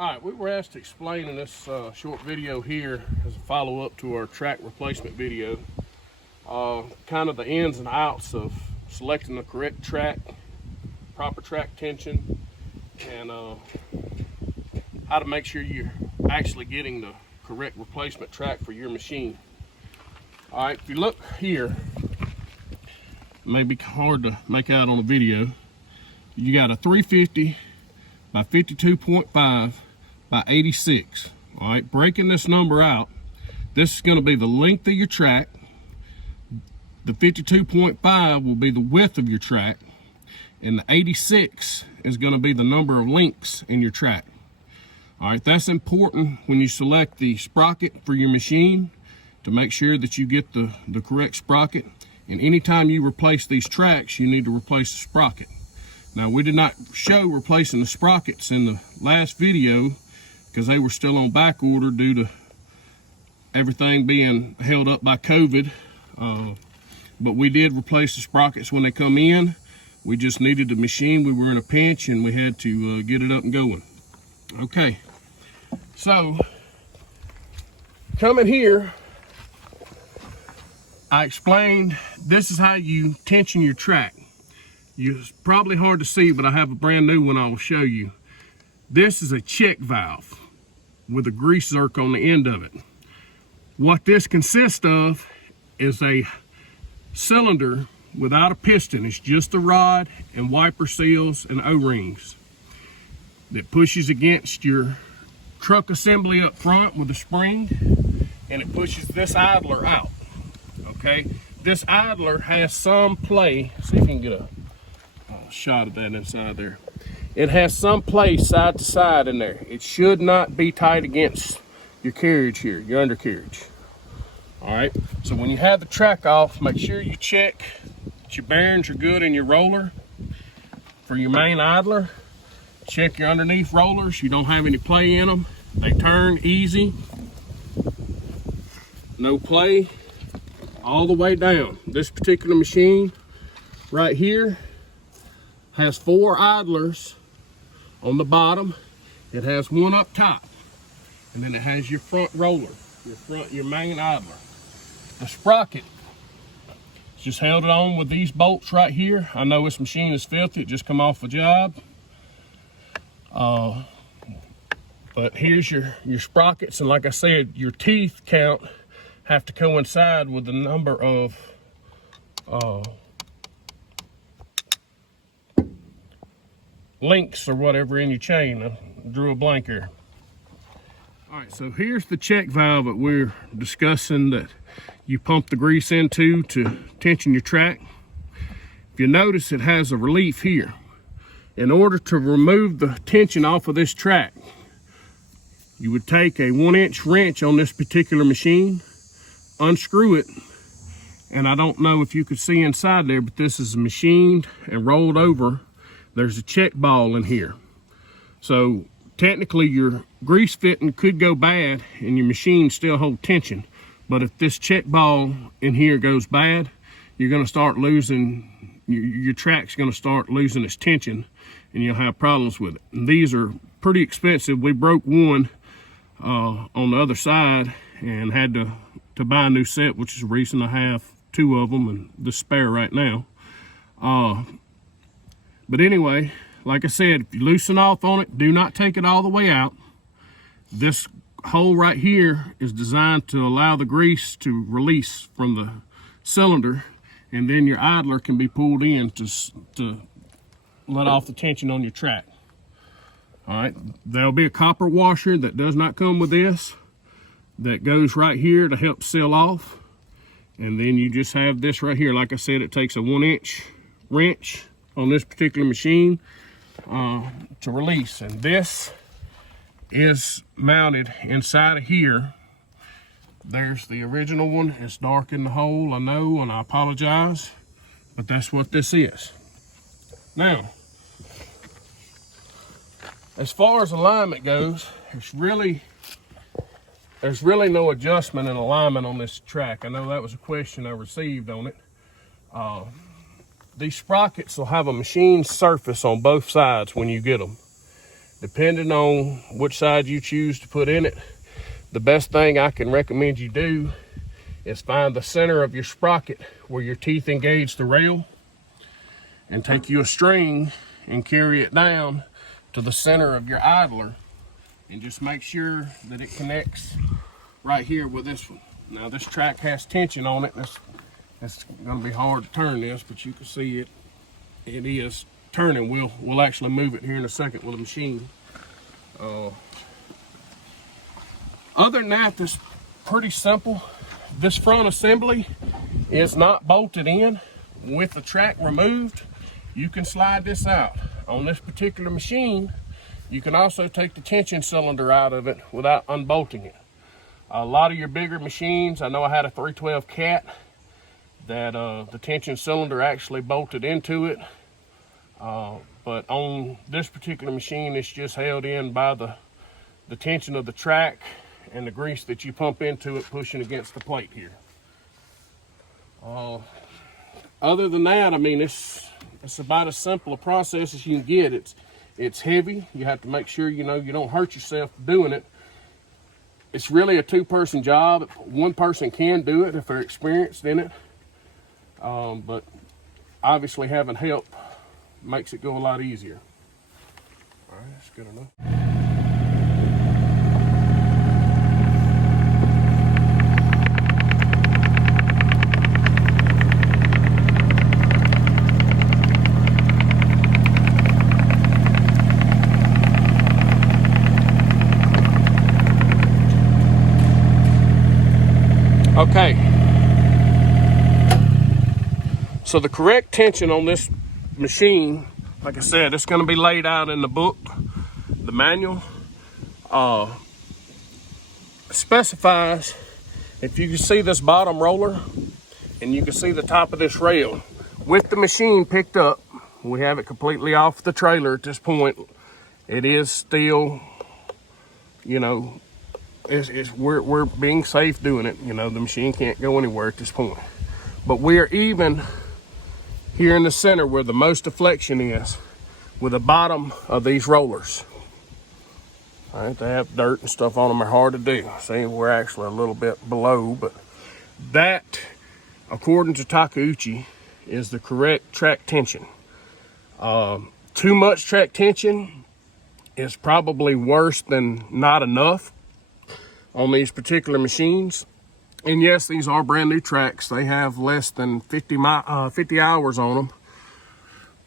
Alright, we were asked to explain in this short video here as a follow-up to our track replacement video kind of the ins and outs of selecting the correct track, proper track tension, and how to make sure you're actually getting the correct replacement track for your machine. Alright, if you look here, it may be hard to make out on the video. You got a 350 by 52.5 by 86. All right, breaking this number out, this is going to be the length of your track. The 52.5 will be the width of your track, and the 86 is going to be the number of links in your track. All right, that's important when you select the sprocket for your machine, to make sure that you get the correct sprocket. And anytime you replace these tracks, you need to replace the sprocket. Now, we did not show replacing the sprockets in the last video because they were still on back order due to everything being held up by COVID. But we did replace the sprockets when they come in. We just needed the machine. We were in a pinch and we had to get it up and going. Okay, so coming here, I explained this is how you tension your track. It's probably hard to see, but I have a brand new one I will show you. This is a check valve with a grease zerk on the end of it. What this consists of is a cylinder without a piston. It's just a rod and wiper seals and O-rings that pushes against your truck assembly up front with a spring, and it pushes this idler out. Okay, this idler has some play. See if you can get a shot of that inside there. It has some play side to side in there. It should not be tight against your carriage here, your undercarriage. All right, so when you have the track off, make sure you check that your bearings are good in your roller. For your main idler, check your underneath rollers. You don't have any play in them. They turn easy. No play all the way down. This particular machine right here has 4 idlers on the bottom. It has 1 up top, and then it has your front roller, your main idler. The sprocket just held it on with these bolts right here. I know this machine is filthy, it just come off a job. But here's your sprockets, and like I said, your teeth count have to coincide with the number of links or whatever in your chain. I drew a blank here. All right, so here's the check valve that we're discussing that you pump the grease into to tension your track. If you notice, it has a relief here. In order to remove the tension off of this track, you would take a 1-inch wrench on this particular machine, unscrew it, and I don't know if you could see inside there, but this is machined and rolled over. There's a check ball in here. So technically your grease fitting could go bad and your machine still hold tension. But if this check ball in here goes bad, you're gonna start losing, your track's gonna start losing its tension and you'll have problems with it. And these are pretty expensive. We broke one on the other side and had to buy a new set, which is the reason I have 2 of them and the spare right now. But anyway, like I said, if you loosen off on it, do not take it all the way out. This hole right here is designed to allow the grease to release from the cylinder, and then your idler can be pulled in to let off the tension on your track. All right, there'll be a copper washer that does not come with this that goes right here to help seal off. And then you just have this right here. Like I said, it takes a 1-inch wrench on this particular machine to release. And this is mounted inside of here. There's the original one. It's dark in the hole, I know, and I apologize, but that's what this is. Now, as far as alignment goes, there's really no adjustment in alignment on this track. I know that was a question I received on it. These sprockets will have a machined surface on both sides when you get them. depending on which side you choose to put in it, the best thing I can recommend you do is find the center of your sprocket where your teeth engage the rail, and take you a string and carry it down to the center of your idler, and just make sure that it connects right here with this one. Now this track has tension on it. It's going to be hard to turn this, but you can see it is turning. We'll actually move it here in a second with a machine. Other than that, this is pretty simple. This front assembly is not bolted in. With the track removed, you can slide this out. On this particular machine, you can also take the tension cylinder out of it without unbolting it. A lot of your bigger machines, I know I had a 312 Cat that the tension cylinder actually bolted into it. But on this particular machine, it's just held in by the tension of the track and the grease that you pump into it pushing against the plate here. Other than that, I mean, it's about as simple a process as you can get. It's heavy. You have to make sure you don't hurt yourself doing it. It's really a two-person job. One person can do it if they're experienced in it. But obviously having help makes it go a lot easier. All right, that's good enough. Okay, so the correct tension on this machine, like I said, it's going to be laid out in the book, the manual. Specifies, if you can see this bottom roller and you can see the top of this rail, with the machine picked up, we have it completely off the trailer at this point. It is still, we're being safe doing it. The machine can't go anywhere at this point. But we're even here in the center where the most deflection is with the bottom of these rollers. All right, they have dirt and stuff on them. They're hard to do. See, we're actually a little bit below, but that, according to Takeuchi, is the correct track tension. Too much track tension is probably worse than not enough on these particular machines. And yes, these are brand new tracks. They have less than 50 hours on them.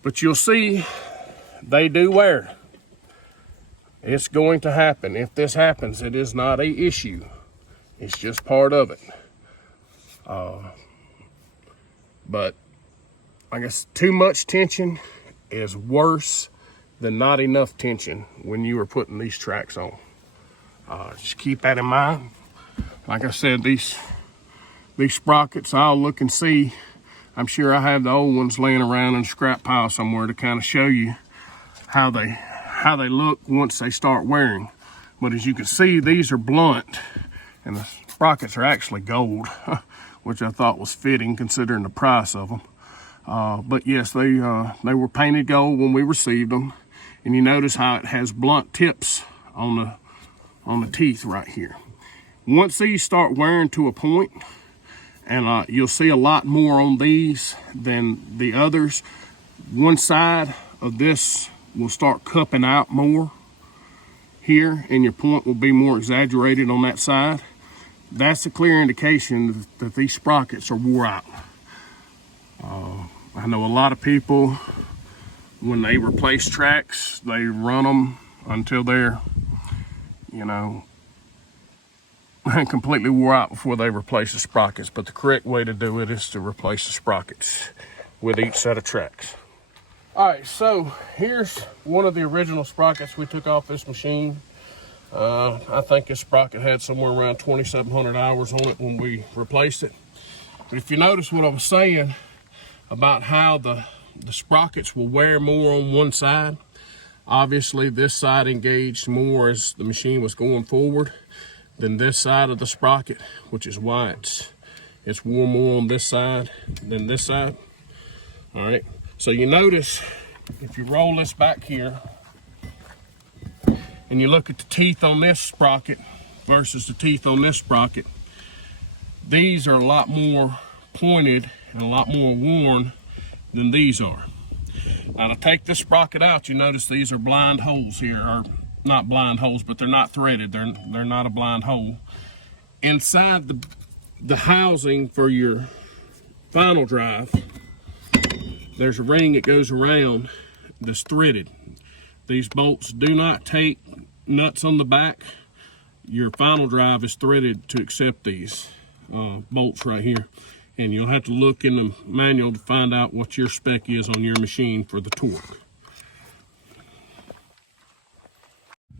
But you'll see they do wear. It's going to happen. If this happens, it is not an issue. It's just part of it. But I guess too much tension is worse than not enough tension when you are putting these tracks on. Just keep that in mind. Like I said, these sprockets, I'll look and see. I'm sure I have the old ones laying around in a scrap pile somewhere to kind of show you how they look once they start wearing. But as you can see, these are blunt, and the sprockets are actually gold, which I thought was fitting considering the price of them. But yes, they were painted gold when we received them, and you notice how it has blunt tips on the teeth right here. Once these start wearing to a point, and you'll see a lot more on these than the others, one side of this will start cupping out more here, and your point will be more exaggerated on that side. That's a clear indication that these sprockets are wore out. I know a lot of people, when they replace tracks, they run them until they're, completely wore out before they replace the sprockets. But the correct way to do it is to replace the sprockets with each set of tracks. All right, so here's one of the original sprockets we took off this machine. I think this sprocket had somewhere around 2,700 hours on it when we replaced it. But if you notice what I was saying about how the sprockets will wear more on one side, obviously this side engaged more as the machine was going forward than this side of the sprocket, which is why it's wore more on this side than this side. All right, so you notice if you roll this back here, and you look at the teeth on this sprocket versus the teeth on this sprocket, these are a lot more pointed and a lot more worn than these are. Now to take this sprocket out, you notice these are blind holes here, or not blind holes, but they're not threaded. They're not a blind hole. Inside the housing for your final drive, there's a ring that goes around that's threaded. These bolts do not take nuts on the back. Your final drive is threaded to accept these bolts right here. And you'll have to look in the manual to find out what your spec is on your machine for the torque.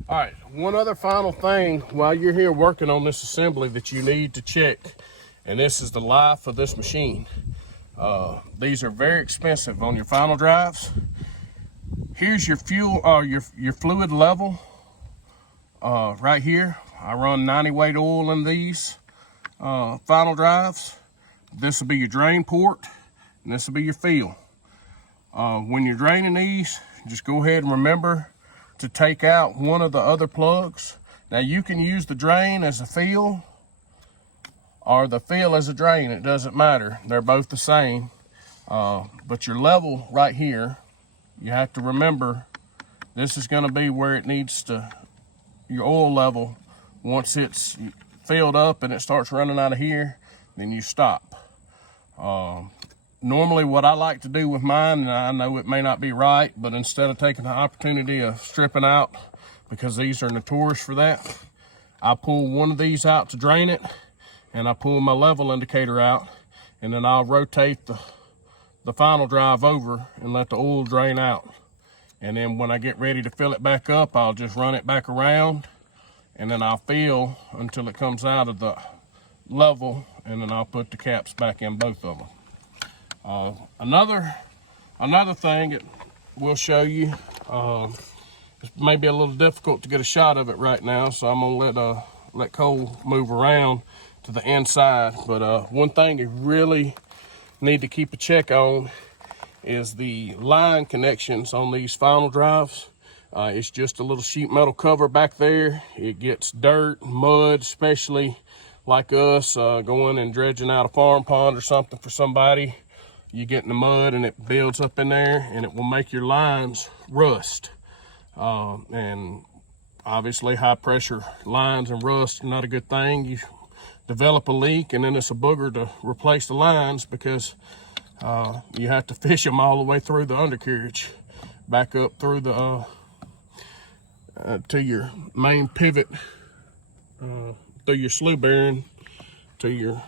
All right, one other final thing while you're here working on this assembly that you need to check, and this is the life of this machine. These are very expensive on your final drives. Here's your fuel, your fluid level right here. I run 90 weight oil in these final drives. This will be your drain port, and this will be your fill. When you're draining these, just go ahead and remember to take out one of the other plugs. Now you can use the drain as a fill or the fill as a drain. It doesn't matter. They're both the same. But your level right here, you have to remember this is going to be where it needs to, your oil level. Once it's filled up and it starts running out of here, then you stop. Normally what I like to do with mine, and I know it may not be right, but instead of taking the opportunity of stripping out, because these are notorious for that, I pull one of these out to drain it, and I pull my level indicator out, and then I'll rotate the final drive over and let the oil drain out. And then when I get ready to fill it back up, I'll just run it back around, and then I'll fill until it comes out of the level, and then I'll put the caps back in both of them. Another thing that we'll show you, it may be a little difficult to get a shot of it right now, so I'm gonna let Cole move around to the inside. But one thing you really need to keep a check on is the line connections on these final drives. It's just a little sheet metal cover back there. It gets dirt, mud, especially like us going and dredging out a farm pond or something for somebody. You get in the mud and it builds up in there, and it will make your lines rust. And obviously high pressure lines and rust are not a good thing. You develop a leak and then it's a booger to replace the lines, because you have to fish them all the way through the undercarriage, back up through the to your main pivot, through your slew bearing to your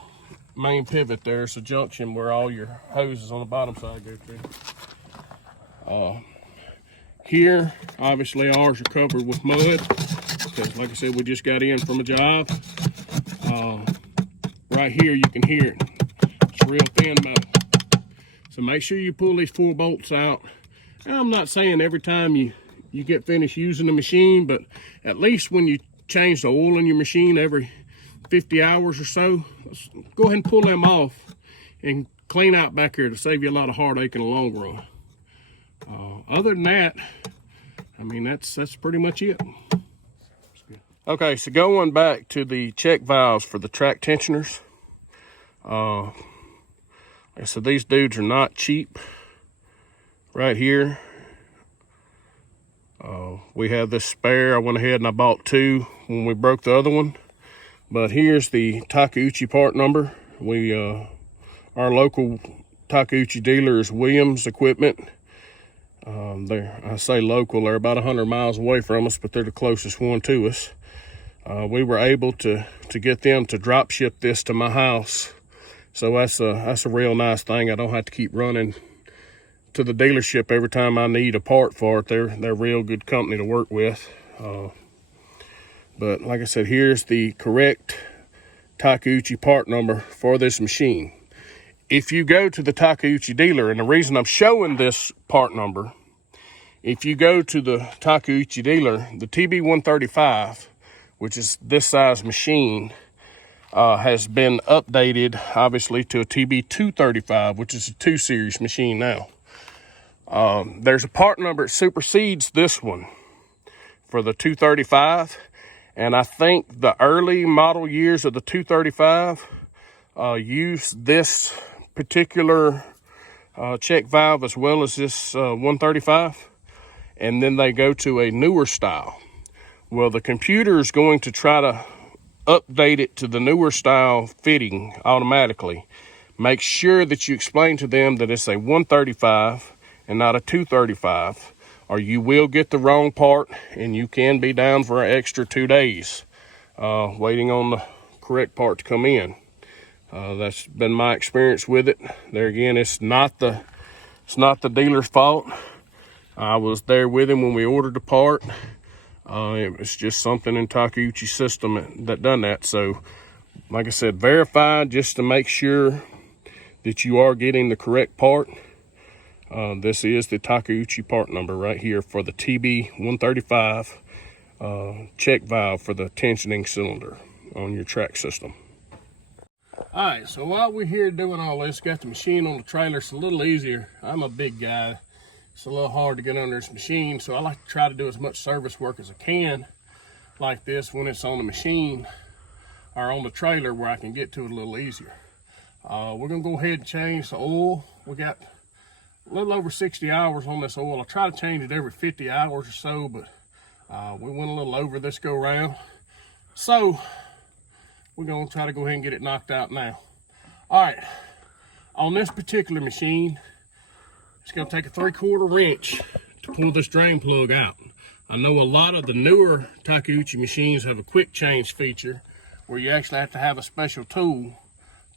main pivot. There's a junction where all your hoses on the bottom side go through. Here, obviously ours are covered with mud, because like I said, we just got in from a job. Right here you can hear it. It's real thin mud. So make sure you pull these 4 bolts out. And I'm not saying every time you get finished using the machine, but at least when you change the oil in your machine every 50 hours or so, go ahead and pull them off and clean out back here to save you a lot of heartache in the long run. Other than that, I mean, that's pretty much it. Okay, so going back to the check valves for the track tensioners. Like I said, these dudes are not cheap. Right here, we have this spare. I went ahead and I bought 2 when we broke the other one. But here's the Takeuchi part number. Our local Takeuchi dealer is Williams Equipment. I say local, they're about 100 miles away from us, but they're the closest one to us. We were able to get them to drop ship this to my house. So that's a real nice thing. I don't have to keep running to the dealership every time I need a part for it. They're a real good company to work with. But like I said, here's the correct Takeuchi part number for this machine. If you go to the Takeuchi dealer, and the reason I'm showing this part number, if you go to the Takeuchi dealer, the TB135, which is this size machine, has been updated, obviously, to a TB235, which is a 2 series machine now. There's a part number that supersedes this one for the 235. And I think the early model years of the 235 use this particular check valve as well as this 135. And then they go to a newer style. Well, the computer is going to try to update it to the newer style fitting automatically. Make sure that you explain to them that it's a 135 and not a 235, or you will get the wrong part and you can be down for an extra 2 days waiting on the correct part to come in. That's been my experience with it. There again, it's not the dealer's fault. I was there with him when we ordered the part. It was just something in Takeuchi's system that done that. So, like I said, verify just to make sure that you are getting the correct part. This is the Takeuchi part number right here for the TB135 check valve for the tensioning cylinder on your track system. All right, so while we're here doing all this, got the machine on the trailer. It's a little easier. I'm a big guy. It's a little hard to get under this machine, so I like to try to do as much service work as I can like this when it's on the machine or on the trailer where I can get to it a little easier. We're gonna go ahead and change the oil. We got a little over 60 hours on this oil. I try to change it every 50 hours or so, but we went a little over this go round. So we're gonna try to go ahead and get it knocked out now. All right, on this particular machine, it's gonna take a 3/4 wrench to pull this drain plug out. I know a lot of the newer Takeuchi machines have a quick change feature where you actually have to have a special tool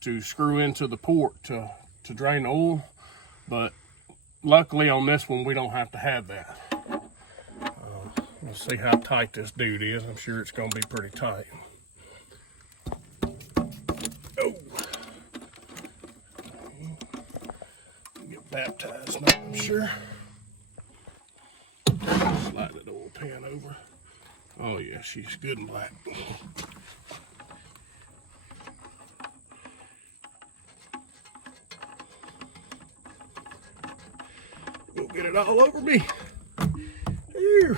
to screw into the port to drain the oil, but luckily on this one we don't have to have that. Let's see how tight this dude is. I'm sure it's gonna be pretty tight. Oh, get baptized now, I'm sure. Slide that oil pan over. Oh yeah, she's good and black. Don't get it all over me. Here.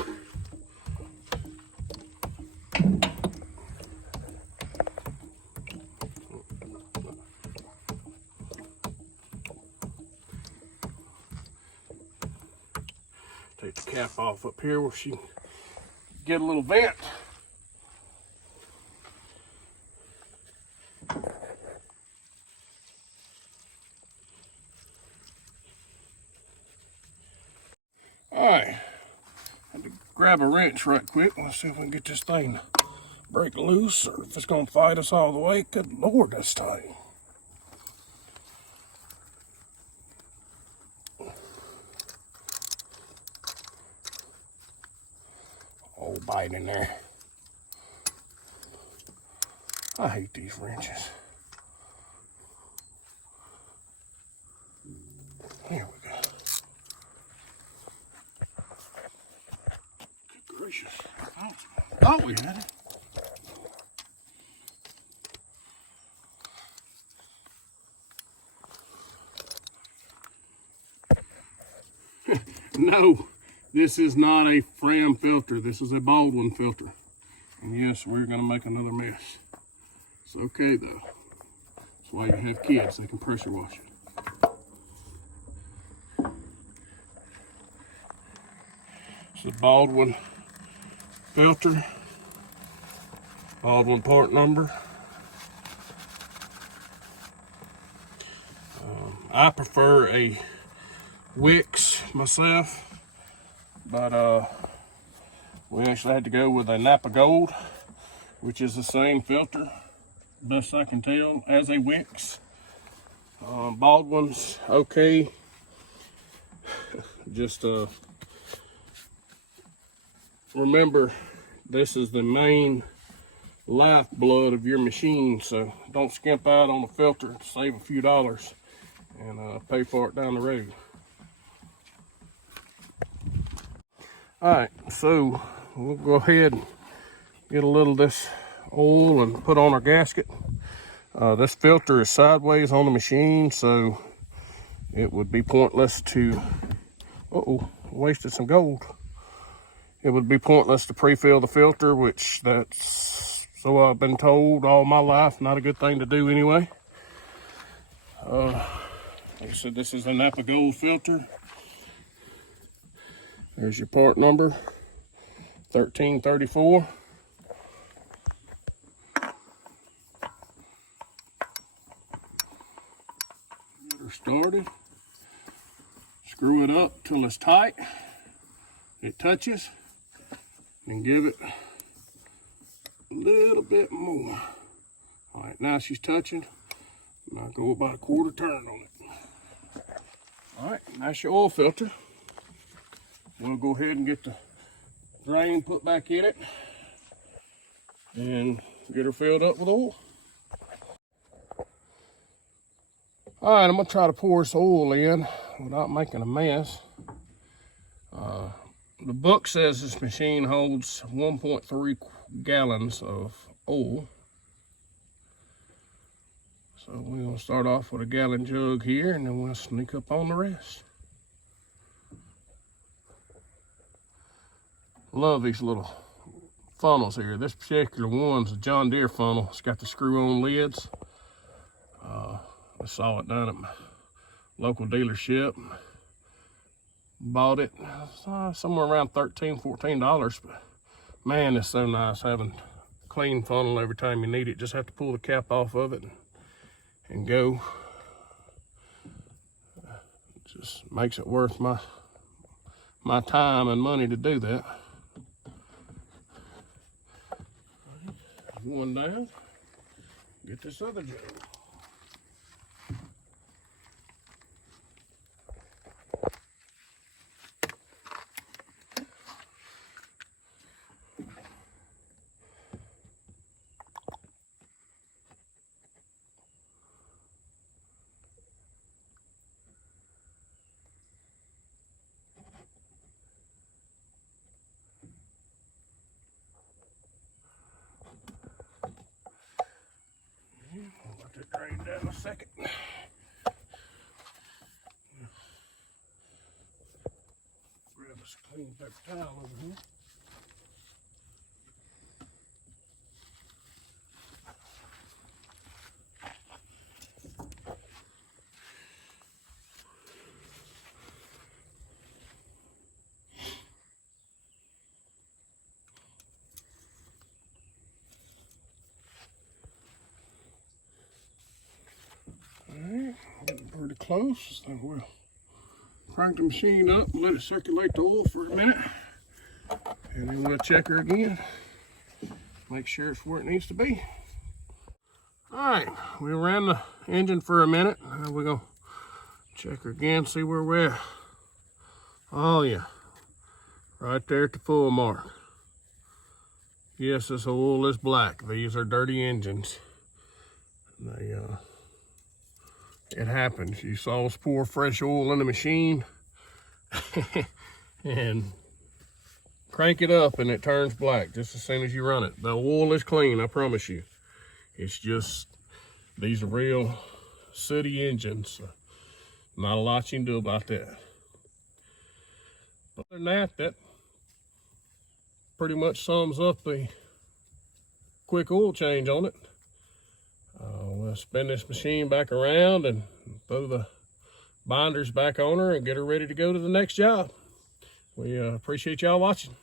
Take the cap off up here where she can get a little vent. Alright, had to grab a wrench right quick. Let's see if we can get this thing to break loose or if it's going to fight us all the way. Good Lord, that's tight. Oh, bite in there. I hate these wrenches. Here we go. Good gracious. Oh, we had it. No, this is not a Fram filter. This is a Baldwin filter. And yes, we're going to make another mess. It's okay though. That's why you have kids. They can pressure wash it. It's a Baldwin filter. Baldwin part number. I prefer a Wicks myself, but we actually had to go with a Napa Gold, which is the same filter, best I can tell, as a Wicks. Baldwin's okay. Just remember, this is the main lifeblood of your machine, so don't skimp out on the filter to save a few dollars and pay for it down the road. Alright, so we'll go ahead and get a little of this oil and put on our gasket. This filter is sideways on the machine, so it would be pointless to, wasted some gold. it would be pointless to pre-fill the filter, which that's, so I've been told all my life, not a good thing to do anyway. Like I said, this is a Napa Gold filter. There's your part number, 1334. Get her started. Screw it up till it's tight. It touches, and give it a little bit more. All right, now she's touching. I'll go about a quarter turn on it. All right, that's your oil filter. We'll go ahead and get the drain put back in it and get her filled up with oil. All right, I'm gonna try to pour this oil in without making a mess. The book says this machine holds 1.3 gallons of oil. So we're gonna start off with a gallon jug here, and then we'll sneak up on the rest. Love these little funnels here. This particular one's a John Deere funnel. It's got the screw-on lids. I saw it down at my local dealership. Bought it somewhere around $13, $14. But man, it's so nice having a clean funnel every time you need it. Just have to pull the cap off of it and go. It just makes it worth my time and money to do that. One down. Get this other jug. Let that drain down a second. Grab us a clean paper towel over here. Getting pretty close, so we'll crank the machine up and let it circulate the oil for a minute, and then we'll check her again, make sure it's where it needs to be. All right, we ran the engine for a minute. Now we're gonna check her again, see where we're at. Oh yeah, right there at the full mark. Yes, this oil is black. These are dirty engines. They it happens. You saw us pour fresh oil in the machine and crank it up and it turns black just as soon as you run it. The oil is clean, I promise you. It's just, these are real city engines. So not a lot you can do about that. But other than that, that pretty much sums up the quick oil change on it. We'll spin this machine back around and throw the binders back on her and get her ready to go to the next job. We appreciate y'all watching.